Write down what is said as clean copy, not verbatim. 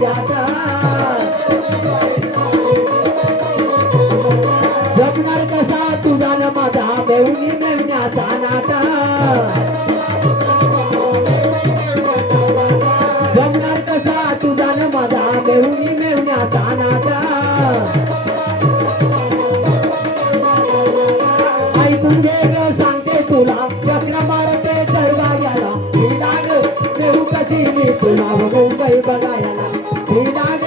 जात जगणार कसा तुझा न माझा मेवणी मेवण्याचा नाता जगणार कसा तुझा न माझा मेवणी मेवण्याचा नाता ऐकून घे ग सांगते तुला चक्र मारते सर्वांना ही डाग देऊ कशी मी तुला मुंबई बघायला ही डाग